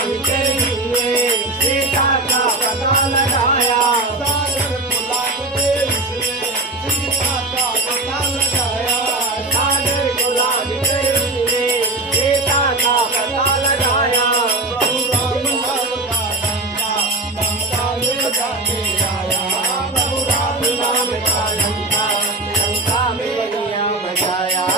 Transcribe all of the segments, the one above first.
गुलाम के लिए सीता का पता लगाया, सागर गुलाम के लिए सीता का पता लगाया, सागर गुलाम के लिए सीता का पता लगाया। प्रभु राम नाम का डंका लंका में जाके आया, प्रभु राम नाम का डंका लंका में बलिया बजाया।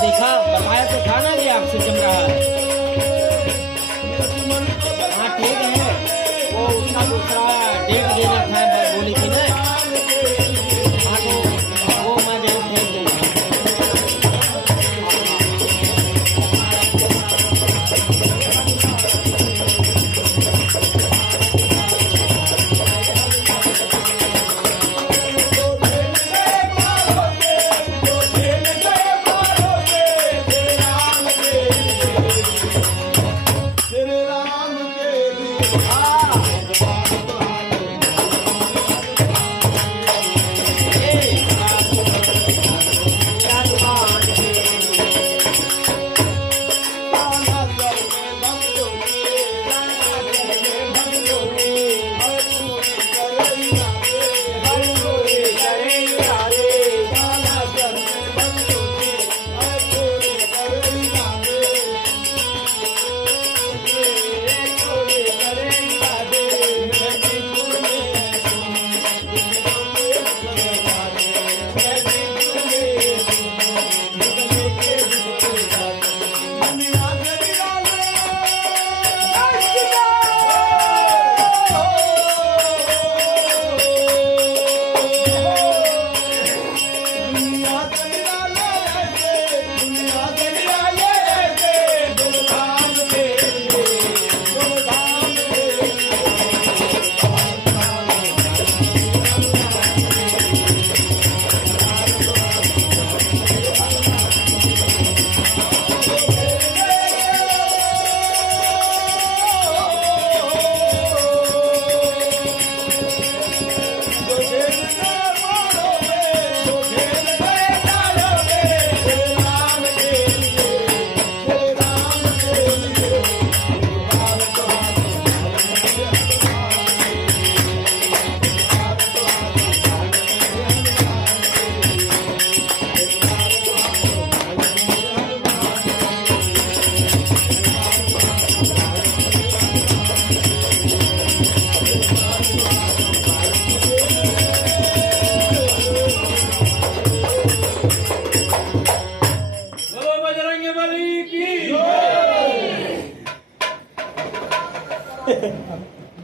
देखा बताया तो था ना कि आपसे जम रहा है। हाँ ठीक है, वो उसका दूसरा डेट देना था बोली थी ना। हाँ तो वो मैं जरूर भेज दूंगा।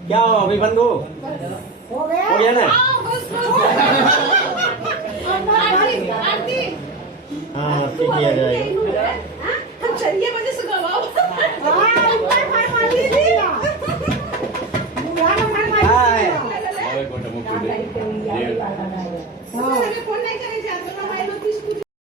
क्या हो अभिमन को हो गया ना। हाँ ठीक किया जाएगा।